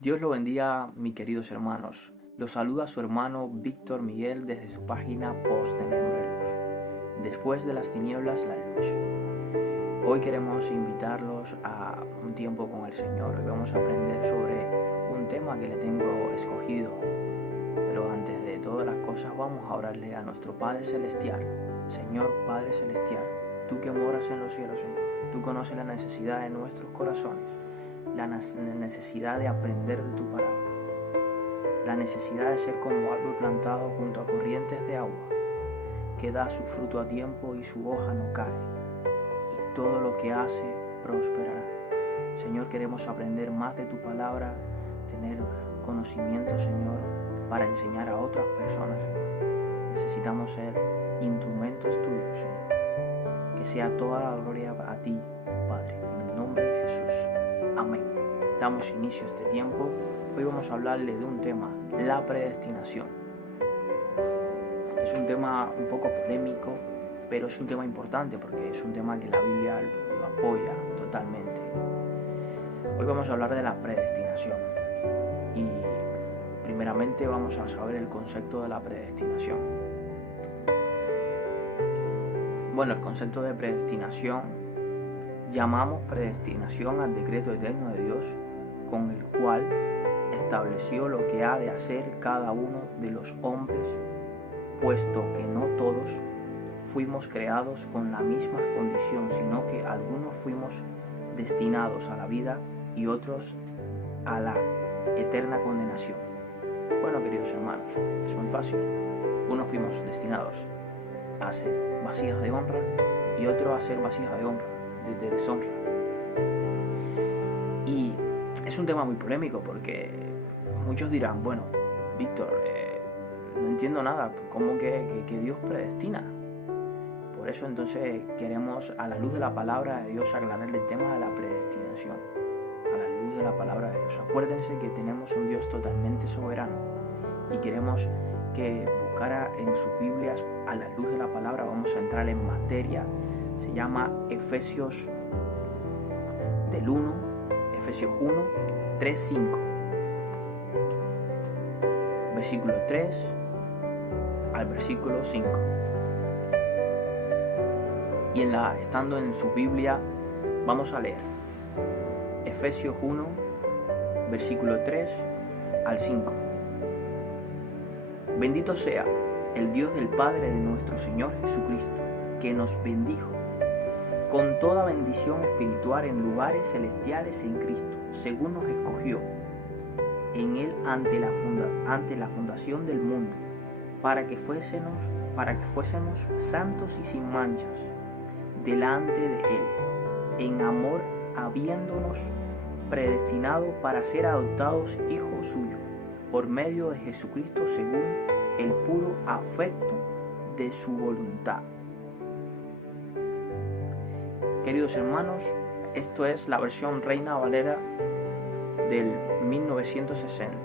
Dios lo bendiga, mis queridos hermanos. Los saluda su hermano Víctor Miguel desde su página Post de Luz. Después de las tinieblas, la luz. Hoy queremos invitarlos a un tiempo con el Señor. Hoy vamos a aprender sobre un tema que le tengo escogido. Pero antes de todas las cosas, vamos a orarle a nuestro Padre Celestial. Señor Padre Celestial, tú que moras en los cielos, Señor, tú conoces la necesidad de nuestros corazones. La necesidad de aprender de tu palabra, la necesidad de ser como árbol plantado junto a corrientes de agua, que da su fruto a tiempo y su hoja no cae, y todo lo que hace prosperará. Señor, queremos aprender más de tu palabra, tener conocimiento, Señor, para enseñar a otras personas, Señor. Necesitamos ser instrumentos tuyos, Señor. Que sea toda la gloria a ti, Padre, en el nombre de Jesús. Amén. Damos inicio a este tiempo. Hoy vamos a hablarle de un tema, la predestinación. Es un tema un poco polémico, pero es un tema importante porque es un tema que la Biblia lo apoya totalmente. Hoy vamos a hablar de la predestinación. Y primeramente vamos a saber el concepto de la predestinación. Bueno, el concepto de predestinación llamamos predestinación al decreto eterno de Dios, con el cual estableció lo que ha de hacer cada uno de los hombres, puesto que no todos fuimos creados con la misma condición, sino que algunos fuimos destinados a la vida y otros a la eterna condenación. Bueno, queridos hermanos, es muy fácil. Unos fuimos destinados a ser vasijas de honra y otros a ser vasijas de honra, de deshonra. Y es un tema muy polémico porque muchos dirán, bueno, Víctor, no entiendo nada, ¿cómo que Dios predestina? Por eso entonces queremos, a la luz de la palabra de Dios, aclarar el tema de la predestinación. A la luz de la palabra de Dios. Acuérdense que tenemos un Dios totalmente soberano y queremos que buscara en sus Biblias, a la luz de la palabra. Vamos a entrar en materia. Se llama Efesios 1, 3, 5. Versículo 3 al versículo 5. Y estando en su Biblia, vamos a leer Efesios 1, versículo 3 al 5. Bendito sea el Dios del Padre de nuestro Señor Jesucristo, que nos bendijo con toda bendición espiritual en lugares celestiales en Cristo, según nos escogió en Él ante la fundación del mundo, para que fuésemos santos y sin manchas delante de Él, en amor, habiéndonos predestinado para ser adoptados hijos suyos, por medio de Jesucristo, según el puro afecto de su voluntad. Queridos hermanos, esto es la versión Reina Valera del 1960.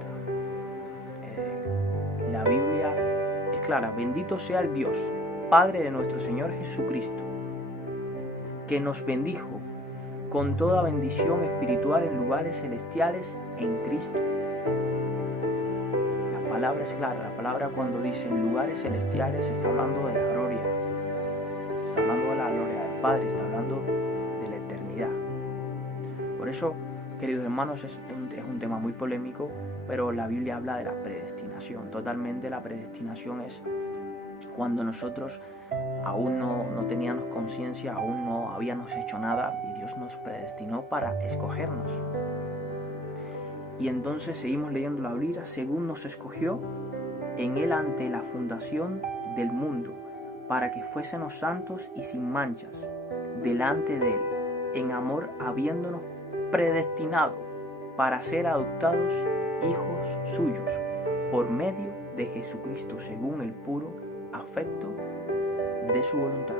La Biblia es clara. Bendito sea el Dios, Padre de nuestro Señor Jesucristo, que nos bendijo con toda bendición espiritual en lugares celestiales en Cristo. La palabra es clara. La palabra, cuando dice en lugares celestiales, está hablando de la gloria. Está hablando de la gloria del Padre, está hablando de la eternidad. Por eso, queridos hermanos, es un tema muy polémico, pero la Biblia habla de la predestinación. Totalmente, la predestinación es cuando nosotros aún no teníamos conciencia, aún no habíamos hecho nada y Dios nos predestinó para escogernos. Y entonces seguimos leyendo la Biblia, según nos escogió en Él ante la fundación del mundo, para que fuésemos santos y sin manchas delante de Él, en amor, habiéndonos predestinado para ser adoptados hijos suyos, por medio de Jesucristo, según el puro afecto de su voluntad.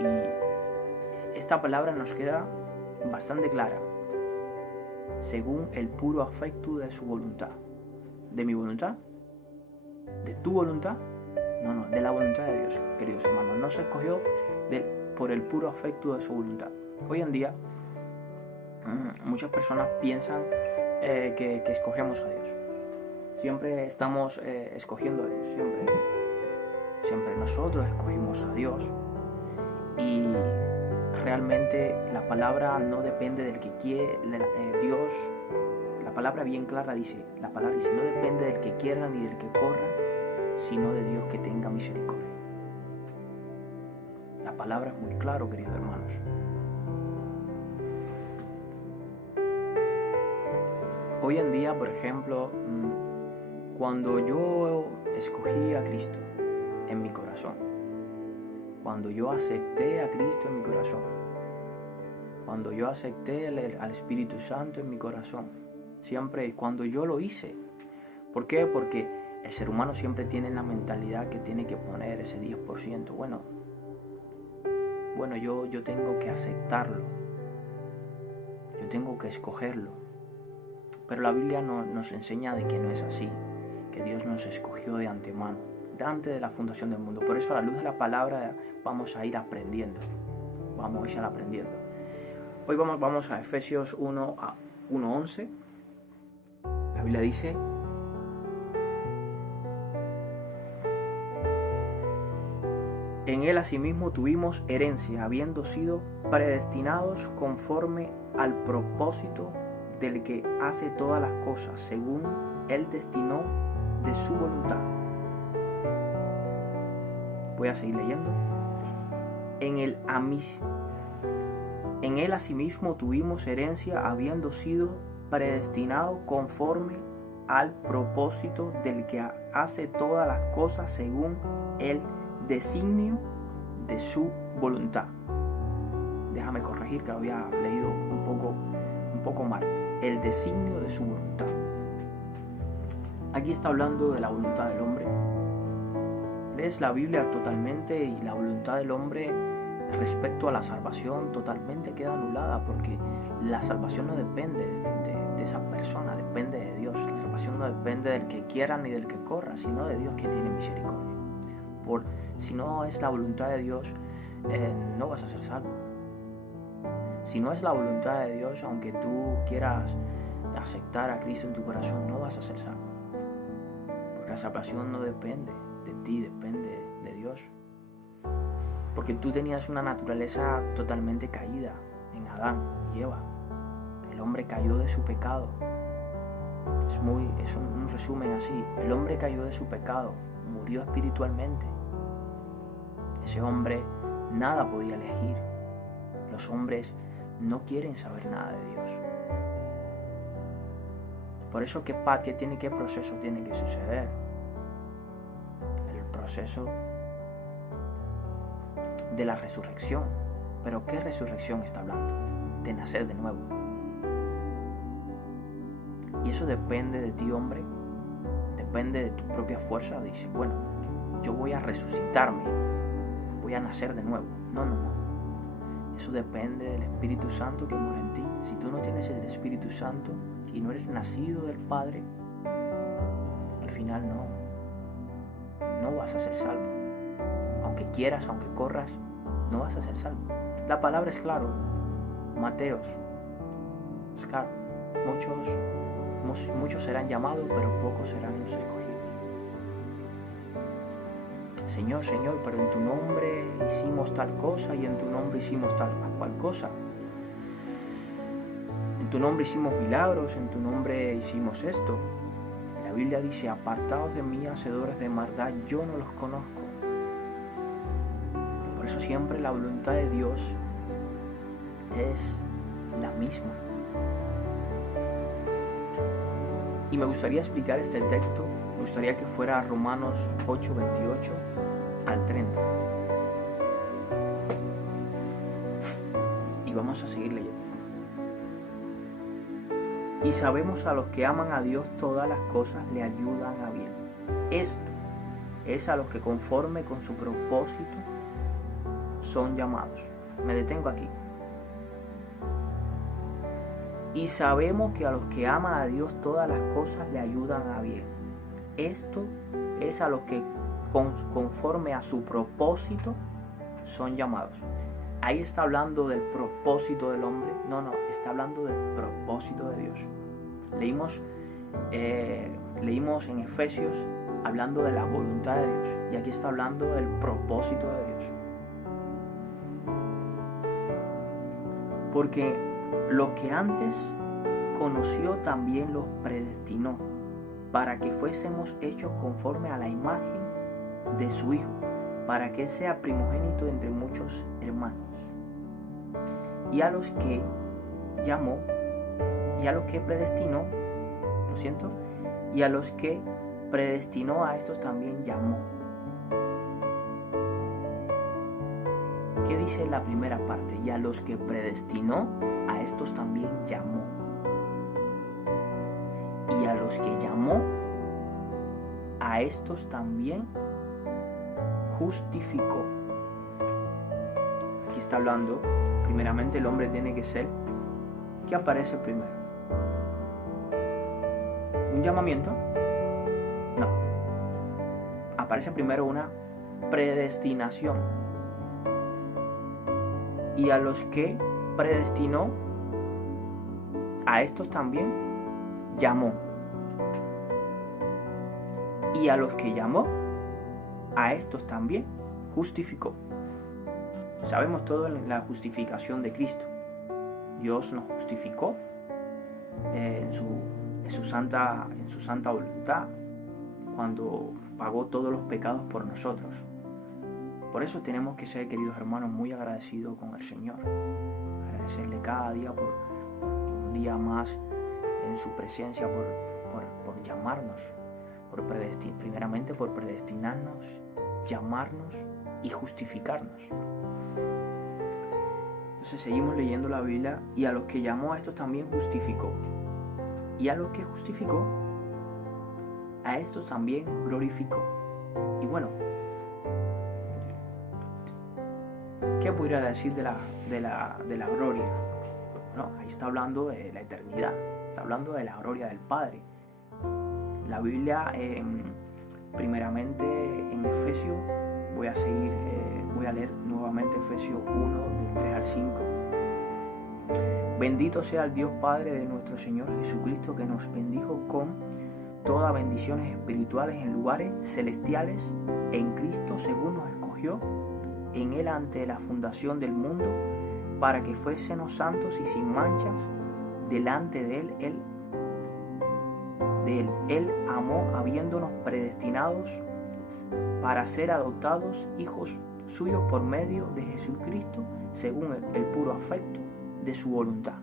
Y esta palabra nos queda bastante clara. Según el puro afecto de su voluntad. ¿De mi voluntad? ¿De tu voluntad? No, de la voluntad de Dios, queridos hermanos. No se escogió por el puro afecto de su voluntad. Hoy en día muchas personas piensan que escogemos a Dios. Siempre estamos escogiendo a Dios, siempre nosotros escogimos a Dios. Y realmente la palabra no depende del que quiere, Dios, la palabra bien clara dice, no depende del que quiera ni del que corra, sino de Dios que tenga misericordia. La palabra es muy clara, queridos hermanos. Hoy en día, por ejemplo, cuando yo escogí a Cristo en mi corazón, cuando yo acepté a Cristo en mi corazón, cuando yo acepté al Espíritu Santo en mi corazón, siempre cuando yo lo hice. ¿Por qué? Porque el ser humano siempre tiene la mentalidad que tiene que poner ese 10%. Bueno, yo tengo que aceptarlo, yo tengo que escogerlo. Pero la Biblia nos enseña de que no es así, que Dios nos escogió de antemano, antes de la fundación del mundo. Por eso a la luz de la palabra vamos a ir aprendiendo. Hoy vamos a Efesios 1:11. La Biblia dice: en él asimismo tuvimos herencia, habiendo sido predestinados conforme al propósito del que hace todas las cosas, según él destinó de su voluntad. Voy a seguir leyendo. En él asimismo tuvimos herencia, habiendo sido predestinados conforme al propósito del que hace todas las cosas según el designio de su voluntad. Déjame corregir, que lo había leído un poco mal. El designio de su voluntad. Aquí está hablando de la voluntad del hombre. Lees la Biblia totalmente y la voluntad del hombre respecto a la salvación totalmente queda anulada, porque la salvación no depende de esa persona, depende de Dios. La salvación no depende del que quiera ni del que corra, sino de Dios que tiene misericordia. Si no es la voluntad de Dios, no vas a ser salvo. Si no es la voluntad de Dios, aunque tú quieras aceptar a Cristo en tu corazón, no vas a ser salvo. Porque la salvación no depende de ti, depende de Dios. Porque tú tenías una naturaleza totalmente caída en Adán y Eva. El hombre cayó de su pecado. Es un resumen así. El hombre cayó de su pecado, murió espiritualmente. Ese hombre nada podía elegir. Los hombres no quieren saber nada de Dios. Por eso, ¿qué proceso tiene que suceder? El proceso de la resurrección. ¿Pero qué resurrección está hablando? De nacer de nuevo. Y eso depende de ti, hombre. Depende de tu propia fuerza. Dice, bueno, yo voy a resucitarme, voy a nacer de nuevo. No. Eso depende del Espíritu Santo que mora en ti. Si tú no tienes el Espíritu Santo y no eres nacido del Padre, al final no vas a ser salvo. Aunque quieras, aunque corras, no vas a ser salvo. La palabra es claro. Mateos, es claro. Muchos serán llamados, pero pocos serán los escogidos. Señor, pero en tu nombre hicimos tal cosa y en tu nombre hicimos tal cual cosa. En tu nombre hicimos milagros, en tu nombre hicimos esto. La Biblia dice: apartados de mí, hacedores de maldad, yo no los conozco. Por eso siempre la voluntad de Dios es la misma. Y me gustaría explicar este texto, me gustaría que fuera Romanos 8:28 al 30. Y vamos a seguir leyendo. Y sabemos a los que aman a Dios todas las cosas le ayudan a bien. Esto es a los que conforme con su propósito son llamados. Me detengo aquí. Y sabemos que a los que aman a Dios todas las cosas le ayudan a bien. Esto es a los que conforme a su propósito son llamados. Ahí está hablando del propósito del hombre. No, está hablando del propósito de Dios. Leímos en Efesios hablando de la voluntad de Dios, y aquí está hablando del propósito de Dios. Porque lo que antes conoció también los predestinó, para que fuésemos hechos conforme a la imagen de su Hijo, para que sea primogénito entre muchos hermanos. Y a los que llamó, y a los que predestinó, y a los que predestinó, a estos también llamó. ¿Qué dice la primera parte? Y a los que predestinó, a estos también llamó. Y a los que llamó, a estos también justificó. Aquí está hablando, primeramente el hombre tiene que ser, ¿qué aparece primero? ¿Un llamamiento? No. Aparece primero una predestinación. Y a los que predestinó, a estos también llamó. Y a los que llamó, a estos también justificó. Sabemos todo en la justificación de Cristo. Dios nos justificó en su santa voluntad, cuando pagó todos los pecados por nosotros. Por eso tenemos que ser, queridos hermanos, muy agradecidos con el Señor. Agradecerle cada día por un día más en su presencia, por llamarnos, primeramente por predestinarnos, llamarnos y justificarnos. Entonces seguimos leyendo la Biblia. Y a los que llamó, a estos también justificó. Y a los que justificó, a estos también glorificó. Y bueno, ¿qué podría decir de la gloria? Bueno, ahí está hablando de la eternidad, está hablando de la gloria del Padre. La Biblia, primeramente en Efesios, voy a leer nuevamente Efesios 1, del 3 al 5. Bendito sea el Dios Padre de nuestro Señor Jesucristo, que nos bendijo con todas bendiciones espirituales en lugares celestiales en Cristo, según nos escogió en Él ante la fundación del mundo, para que fuésemos santos y sin manchas delante de Él. Él amó, habiéndonos predestinados para ser adoptados hijos suyos por medio de Jesucristo, según el puro afecto de su voluntad.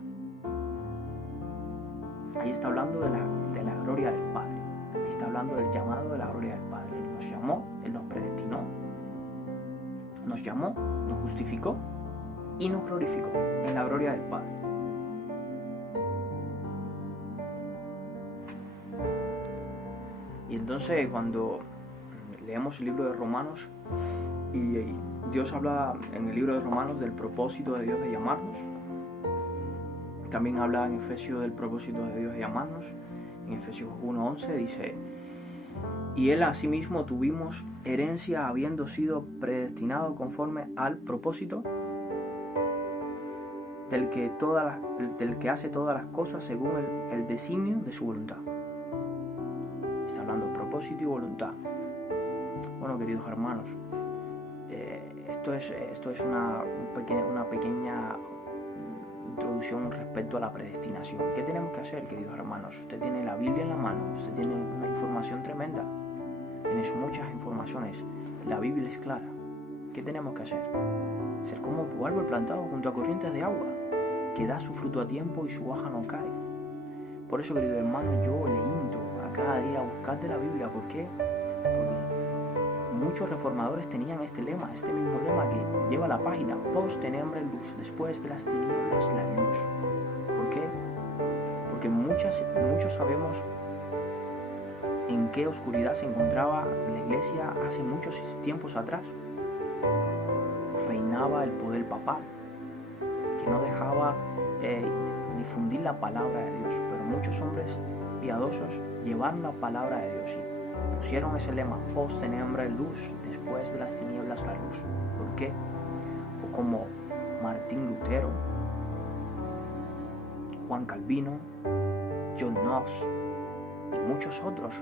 Ahí está hablando de la gloria del Padre. Ahí está hablando del llamado de la gloria del Padre. Él nos llamó, Él nos predestinó, nos llamó, nos justificó y nos glorificó en la gloria del Padre. Y entonces, cuando leemos el libro de Romanos, y Dios habla en el libro de Romanos del propósito de Dios de llamarnos, también habla en Efesios del propósito de Dios de llamarnos. En Efesios 1:11 dice: y Él asimismo tuvimos herencia, habiendo sido predestinado conforme al propósito del que hace todas las cosas según el designio de su voluntad. Está hablando de propósito y voluntad. Bueno, queridos hermanos, esto es una pequeña introducción respecto a la predestinación. ¿Qué tenemos que hacer, queridos hermanos? Usted tiene la Biblia en la mano, usted tiene una información tremenda, tienes muchas informaciones, la Biblia es clara. ¿Qué tenemos que hacer? Ser como un árbol plantado junto a corrientes de agua, que da su fruto a tiempo y su hoja no cae. Por eso, queridos hermanos, yo le invito a cada día a buscar de la Biblia. ¿Por qué? Porque muchos reformadores tenían este mismo lema que lleva la página: post tenebre luz, después de las tinieblas la luz. ¿Por qué? Porque muchos sabemos en qué oscuridad se encontraba la iglesia hace muchos tiempos atrás. Reinaba el poder papal, que no dejaba difundir la palabra de Dios, pero muchos hombres piadosos llevaron la palabra de Dios y pusieron ese lema: post tenebre luz, después de las tinieblas la luz. ¿Por qué? O como Martín Lutero, Juan Calvino, John Knox y muchos otros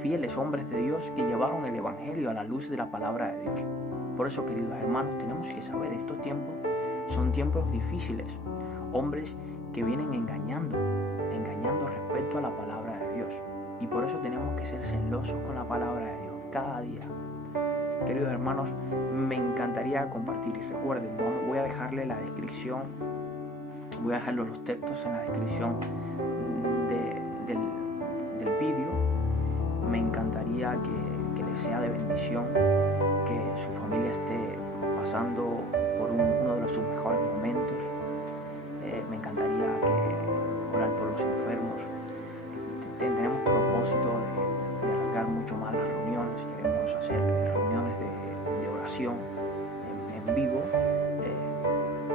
fieles hombres de Dios que llevaron el Evangelio a la luz de la palabra de Dios. Por eso, queridos hermanos, tenemos que saber, estos tiempos son tiempos difíciles. Hombres que vienen engañando respecto a la palabra de Dios. Y por eso tenemos que ser celosos con la palabra de Dios cada día. Queridos hermanos, me encantaría compartir. Y recuerden, voy a dejarle la descripción, voy a dejar los textos en la descripción del vídeo. Me encantaría que les sea de bendición, que su familia esté pasando por uno de sus mejores momentos. Me encantaría orar por los enfermos. Tenemos propósito de alargar mucho más las reuniones. Queremos hacer reuniones de oración en vivo.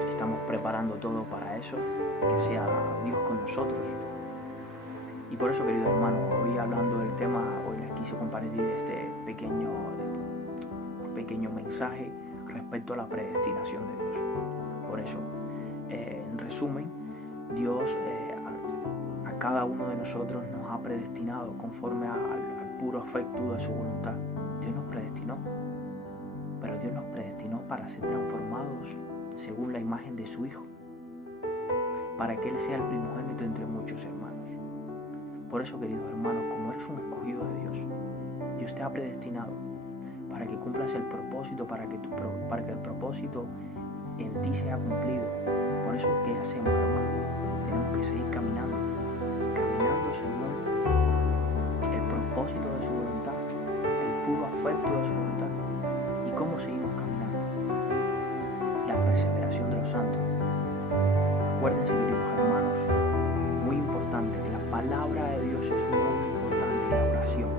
Estamos preparando todo para eso, que sea Dios con nosotros. Y por eso, queridos hermanos, hoy hablando del tema, hoy les quise compartir este pequeño mensaje respecto a la predestinación de Dios. Por eso, en resumen, Dios a cada uno de nosotros nos ha predestinado conforme al puro afecto de su voluntad. Dios nos predestinó, pero Dios nos predestinó para ser transformados según la imagen de su Hijo, para que Él sea el primogénito entre muchos hermanos. Por eso, queridos hermanos, como eres un escogido de Dios, Dios te ha predestinado para que cumplas el propósito, para que el propósito en ti sea cumplido. Por eso, ¿qué hacemos, hermanos? Tenemos que seguir caminando según el propósito de su voluntad, el puro afecto de su voluntad. ¿Y cómo seguimos caminando? La perseveración de los santos. Acuérdense, queridos hermanos, muy importante, que la palabra de Dios es muy importante, y la oración.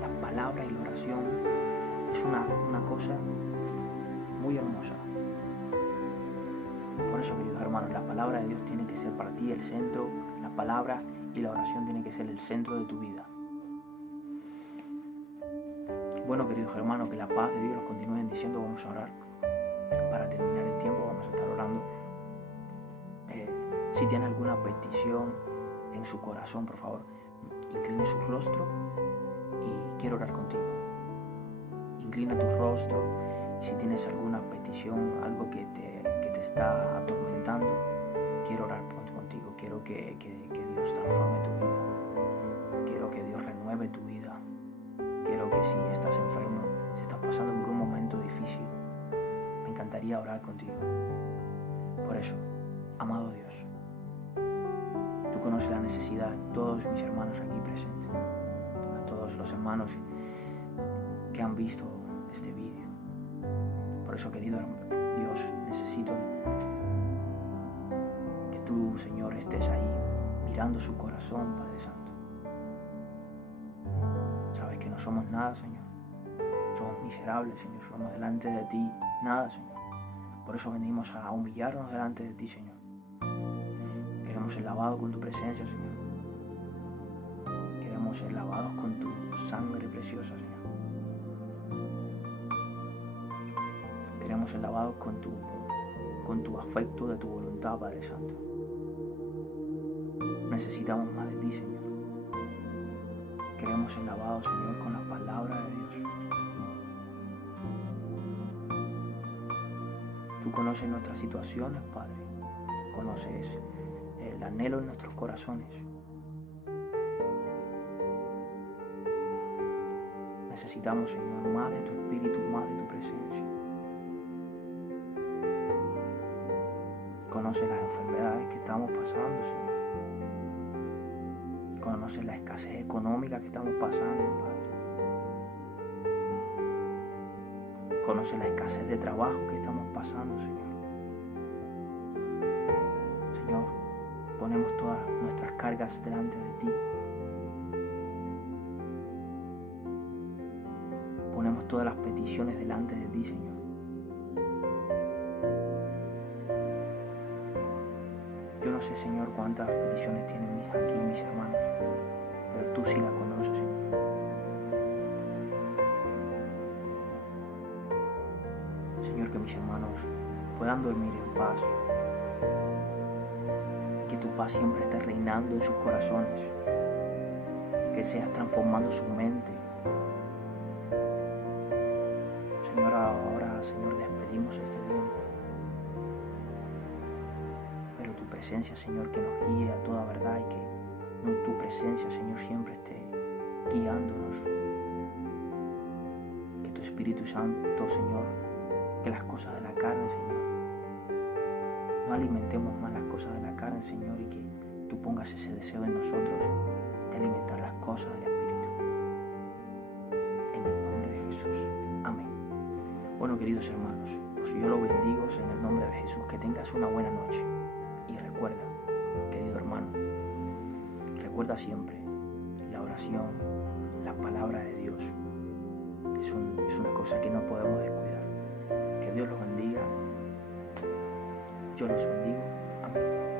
La palabra y la oración es una cosa muy hermosa. Por eso, queridos hermanos, la palabra de Dios tiene que ser para ti el centro. La palabra y la oración tiene que ser el centro de tu vida. Bueno, queridos hermanos, que la paz de Dios los continúe bendiciendo. Vamos a orar. Para terminar el tiempo vamos a estar orando. Si tiene alguna petición en su corazón, por favor, incline su rostro y quiero orar contigo. Inclina tu rostro. Si tienes alguna petición, algo que te está atormentando, quiero orar contigo. Quiero que Dios transforme tu vida. Quiero que Dios renueve tu vida. Quiero que si estás enfermo, si estás pasando por un momento difícil, me encantaría orar contigo. Por eso, amado Dios, tú conoces la necesidad de todos mis hermanos aquí presentes, a todos los hermanos que han visto este vídeo. Por eso, querido Dios, necesito que tú, Señor, estés ahí mirando su corazón, Padre Santo. Sabes que no somos nada, Señor. Somos miserables, Señor. Somos delante de ti nada, Señor. Por eso venimos a humillarnos delante de ti, Señor. Queremos ser lavados con tu presencia, Señor. Queremos ser lavados con tu sangre preciosa, Señor. Queremos ser lavados con tu afecto de tu voluntad, Padre Santo. Necesitamos más de ti, Señor. Queremos ser lavados, Señor, con la palabra de Dios. Tú conoces nuestras situaciones, Padre. Conoces el anhelo en nuestros corazones. Necesitamos, Señor, más de tu Espíritu, más de tu presencia. Conoce las enfermedades que estamos pasando, Señor. Conoce la escasez económica que estamos pasando, Padre. Conoce la escasez de trabajo que estamos pasando, Señor. Señor, ponemos todas nuestras cargas delante de ti. Ponemos todas las peticiones delante de ti, Señor. Yo no sé, Señor, cuántas peticiones tienen aquí mis hermanos, pero tú sí las conoces, Señor. Señor, que mis hermanos puedan dormir en paz, que tu paz siempre esté reinando en sus corazones, que seas transformando su mente. Señor, ahora, Señor, despedimos este tiempo, pero tu presencia, Señor, que nos guíe a toda verdad y que tu presencia, Señor, siempre esté guiándonos. Que tu Espíritu Santo, Señor, que las cosas de la carne, Señor, no alimentemos más las cosas de la carne, Señor, y que tú pongas ese deseo en nosotros de alimentar las cosas del Espíritu. En el nombre de Jesús. Amén. Bueno, queridos hermanos, pues yo lo bendigo en el nombre de Jesús. Que tengas una buena noche. Y recuerda, querido hermano, recuerda siempre la oración, la palabra de Dios. Es una cosa que no podemos descuidar. Que Dios los bendiga. Yo los bendigo. Amén.